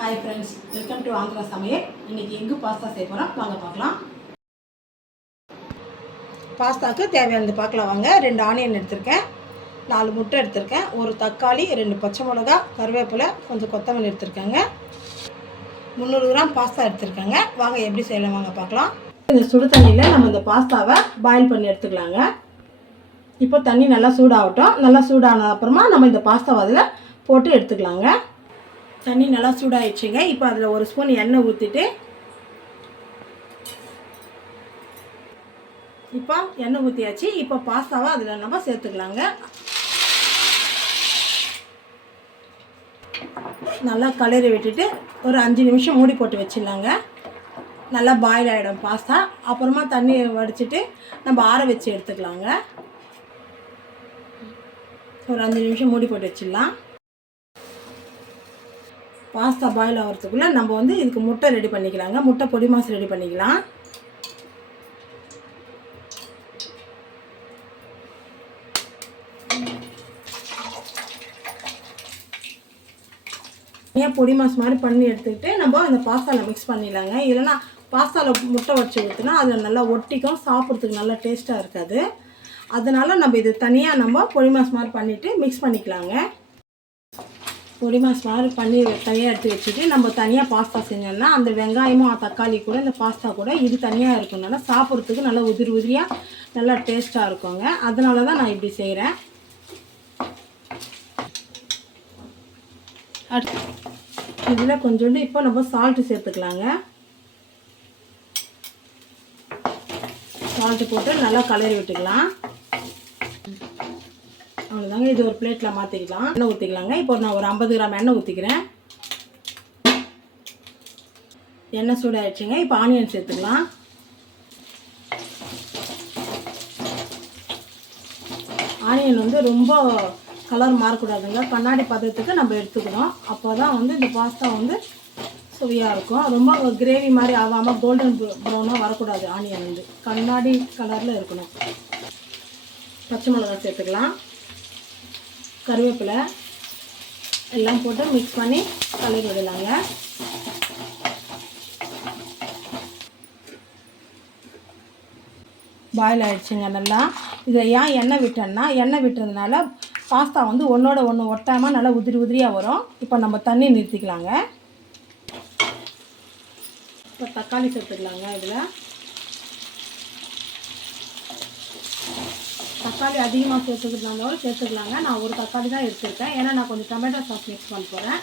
Hi friends welcome to Andhra சமையல் இன்னைக்கு எங்கே பாஸ்தா செய்ய போகிறோம் வாங்க பார்க்கலாம். பாஸ்தாக்கு தேவையானது பார்க்கலாம் வாங்க. ரெண்டு ஆனியன் எடுத்திருக்கேன். நாலு முட்டை எடுத்திருக்கேன். ஒரு தக்காளி ரெண்டு பச்சை மிளகா கருவேப்பிலை கொஞ்சம் கொத்தமல்லி எடுத்திருக்கேங்க. முந்நூறு கிராம் பாஸ்தா எடுத்திருக்கேங்க. வாங்க எப்படி செய்யலாம் வாங்க பார்க்கலாம். இந்த சுடு தண்ணியில் நம்ம இந்த பாஸ்தாவை பாயில் பண்ணி எடுத்துக்கலாங்க. இப்போ தண்ணி நல்லா சூடாகட்டும். நல்லா சூடான அப்புறமா நம்ம இந்த பாஸ்தாவை அதில் போட்டு எடுத்துக்கலாங்க. தண்ணி நல்லா சூடாயிடுச்சுங்க. இப்போ அதில் ஒரு ஸ்பூன் எண்ணெய் ஊற்றிட்டு இப்போ எண்ணெய் ஊற்றியாச்சு இப்போ பாஸ்தாவை அதில் நம்ம சேர்த்துக்கலாங்க. நல்லா கலரி விட்டுட்டு ஒரு அஞ்சு நிமிஷம் மூடி போட்டு வச்சிடலாங்க. நல்லா பாயில் ஆகிடும் பாஸ்தா. அப்புறமா தண்ணி வடிச்சிட்டு நம்ம ஆற வச்சு எடுத்துக்கலாங்க. ஒரு அஞ்சு நிமிஷம் மூடி போட்டு வச்சிடலாம். பாஸ்தா பாயில் ஆகிறதுக்குள்ளே நம்ம வந்து இதுக்கு முட்டை ரெடி பண்ணிக்கலாங்க. முட்டை பொடி மாசு ரெடி பண்ணிக்கலாம். ஏன் பொடி மாஸ் மாதிரி பண்ணி எடுத்துக்கிட்டு நம்ம அந்த பாஸ்தாவில் மிக்ஸ் பண்ணிடலாங்க. இல்லைன்னா பாஸ்தாவில் முட்டை வச்சு ஊற்றினா அதில் நல்லா ஒட்டிக்கும் சாப்பிட்றதுக்கு நல்லா டேஸ்ட்டாக இருக்காது. அதனால் நம்ம இது தனியாக நம்ம பொடி மாஸ் மாதிரி பண்ணிவிட்டு மிக்ஸ் பண்ணிக்கலாங்க. பொடி மாஸ் மாதிரி பண்ணி தனியாக எடுத்து வச்சுட்டு நம்ம தனியாக பாஸ்தா செஞ்சோம்னா அந்த வெங்காயமும் தக்காளி கூட இந்த பாஸ்தா கூட இது தனியாக இருக்கணும்னா சாப்பிட்றதுக்கு நல்லா உதிரி உதிரியாக நல்லா டேஸ்ட்டாக இருக்குங்க. அதனால தான் நான் இப்படி செய்கிறேன் இதில் கொஞ்சோண்டு இப்போ நம்ம சால்ட்டு சேர்த்துக்கலாங்க. சால்ட்டு போட்டு நல்லா கலரி விட்டுக்கலாம். அவ்வளோதாங்க இது ஒரு பிளேட்டில் மாற்றிக்கலாம் எண்ணெய் ஊற்றிக்கலாங்க இப்போ நான் ஒரு ஐம்பது கிராம் எண்ணெய் ஊற்றிக்கிறேன் எண்ணெய் சூடாயிடுச்சுங்க. இப்போ ஆனியன் சேர்த்துக்கலாம். ஆனியன் வந்து ரொம்ப கலர் மாறக்கூடாதுங்க. கண்ணாடி பதத்துக்கு நம்ம எடுத்துக்கணும் அப்போ தான் வந்து இந்த பாஸ்தா வந்து சுவையாக இருக்கும். ரொம்ப கிரேவி மாதிரி ஆகாமல் கோல்டன் ப்ரௌனாக வரக்கூடாது ஆனியன் வந்து. கண்ணாடி கலரில் இருக்கணும். பச்சை மிளகாய் சேர்த்துக்கலாம். கருவேப்பிலை எல்லாம் போட்டு மிக்ஸ் பண்ணி கலரி விடலாங்க. பாயில் ஆகிடுச்சுங்க நல்லா. இதில் ஏன் எண்ணெய் விட்டேன்னா எண்ணெய் விட்டதுனால பாஸ்தா வந்து ஒன்றோட ஒன்று ஒட்டாமல் நல்லா உதிரி உதிரியாக வரும். இப்போ நம்ம தண்ணி நிறுத்திக்கலாங்க. இப்போ தக்காளி சேர்த்துக்கலாங்க இதில். தக்காளி அதிகமாக சேர்த்துக்கிறதுனாலும் சேர்த்துக்கலாங்க. நான் ஒரு தக்காளி தான் எடுத்திருக்கேன். ஏன்னா நான் கொஞ்சம் டொமேட்டோ சாஸ் மிக்ஸ் பண்ண போகிறேன்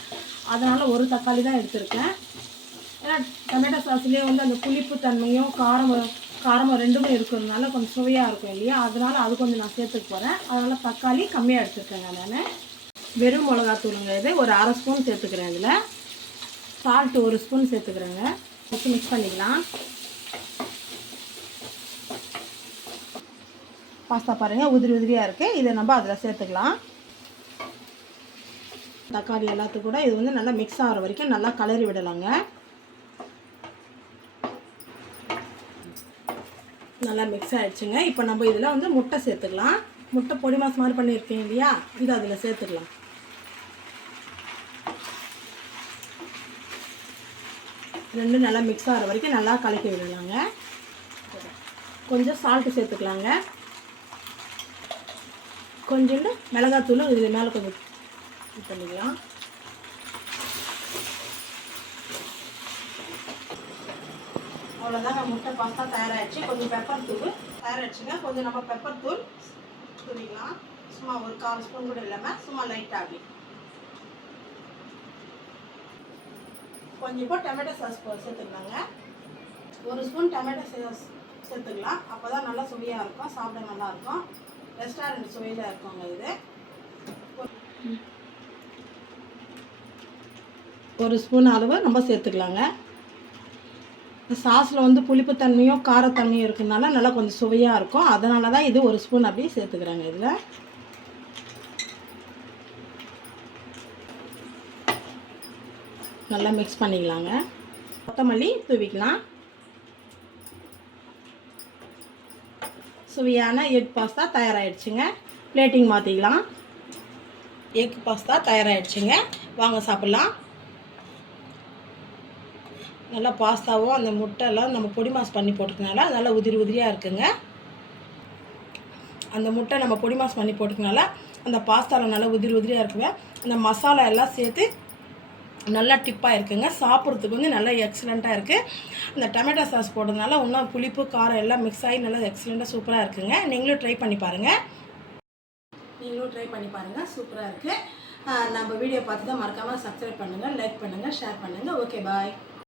அதனால் ஒரு தக்காளி தான் எடுத்திருக்கேன். ஏன்னா டொமேட்டோ சாஸ்லேயே வந்து அந்த புளிப்பு தன்மையும் காரம் காரமும் ரெண்டுமே இருக்கிறதுனால கொஞ்சம் சுவையாக இருக்கும் இல்லையா? அதனால் அது கொஞ்சம் நான் சேர்த்துக்க போகிறேன் அதனால் தக்காளி கம்மியாக எடுத்துருக்கேங்க நான். வெறும் மிளகாத்தூளுங்க இது. ஒரு அரை ஸ்பூன் சேர்த்துக்கிறேன் இதில். சால்ட்டு ஒரு ஸ்பூன் சேர்த்துக்கிறேங்க. வச்சு மிக்ஸ் பண்ணிக்கலாம். பாஸ்தா பாருங்கள் உதிரி உதிரியாக இருக்குது இதை நம்ம அதில் சேர்த்துக்கலாம். தக்காளி எல்லாத்துக்கும் கூட இது வந்து நல்லா மிக்ஸ் ஆகிற வரைக்கும் நல்லா கலரி விடலாங்க. நல்லா மிக்ஸ் ஆகிடுச்சுங்க இப்போ நம்ம இதில் வந்து முட்டை சேர்த்துக்கலாம். முட்டை பொடி மாஸ் மாதிரி பண்ணியிருக்கேன் இல்லையா? இது அதில் சேர்த்துக்கலாம். ரெண்டும் நல்லா மிக்ஸ் ஆகிற வரைக்கும் நல்லா கலக்கி விடலாங்க. கொஞ்சம் சால்ட்டு சேர்த்துக்கலாங்க. கொஞ்சோண்டு மிளகாத்தூளும் இது மேலே கொஞ்சம் இது பண்ணிக்கலாம். அவ்வளோதான் நம்ம முட்டை பாஸ்தா தயாராகிடுச்சு கொஞ்சம் பெப்பர் தூள் தயாராகிடுச்சுங்க கொஞ்சம் நம்ம பெப்பர் தூள் தூவிக்கலாம். சும்மா ஒரு கால் ஸ்பூன் கூட இல்லாமல் சும்மா லைட்டாகி கொஞ்சம் இப்போ டொமேட்டோ சாஸ் சேர்த்துக்கலாங்க. ஒரு ஸ்பூன் டொமேட்டோ சாஸ் சேர்த்துக்கலாம். அப்போ தான் நல்லா சுவையாக இருக்கும். சாப்பிட நல்லாயிருக்கும் ரெஸ்டாரண்ட் சுவையில் இருக்குங்க இது? ஒரு ஸ்பூன் அளவு நம்ம சேர்த்துக்கலாங்க. சாஸில் வந்து புளிப்புத்தன்மையும் காரத்தன்மையும் இருக்கிறதுனால நல்லா கொஞ்சம் சுவையாக இருக்கும். அதனால தான் இது ஒரு ஸ்பூன் அப்படியே சேர்த்துக்கிறாங்க இதில். நல்லா மிக்ஸ் பண்ணிக்கலாங்க. கொத்தமல்லி தூவிக்கலாம். சுவையான எக் பாஸ்தா தயாராகிடுச்சுங்க பிளேட்டிங் மாற்றிக்கலாம் எக் பாஸ்தா தயாராகிடுச்சுங்க வாங்க சாப்பிட்லாம். நல்லா பாஸ்தாவும் அந்த முட்டைலாம் நம்ம பொடி மாஸ் பண்ணி போட்டுக்கனால நல்லா உதிரி உதிரியாக இருக்குங்க. அந்த முட்டை நம்ம பொடி மாஸ் பண்ணி போட்டுக்கனால அந்த பாஸ்தாவில் நல்லா உதிரி உதிரியாக இருக்குங்க. அந்த மசாலா எல்லாம் சேர்த்து நல்லா டிப்பாக இருக்குங்க. சாப்பிட்றதுக்கு வந்து நல்லா எக்ஸலண்ட்டாக இருக்குது இந்த டொமேட்டோ சாஸ் போடுறதுனால இன்னும் புளிப்பு காரம் எல்லாம் மிக்ஸ் ஆகி நல்லா எக்ஸலண்ட்டாக சூப்பராக இருக்குங்க. நீங்களும் ட்ரை பண்ணி பாருங்கள் நீங்களும் ட்ரை பண்ணி பாருங்கள் சூப்பராக இருக்குது நம்ம வீடியோ பார்த்து தான் மறக்காமல் சப்ஸ்கிரைப் பண்ணுங்கள் லைக் பண்ணுங்கள் ஷேர் பண்ணுங்கள் ஓகே பாய்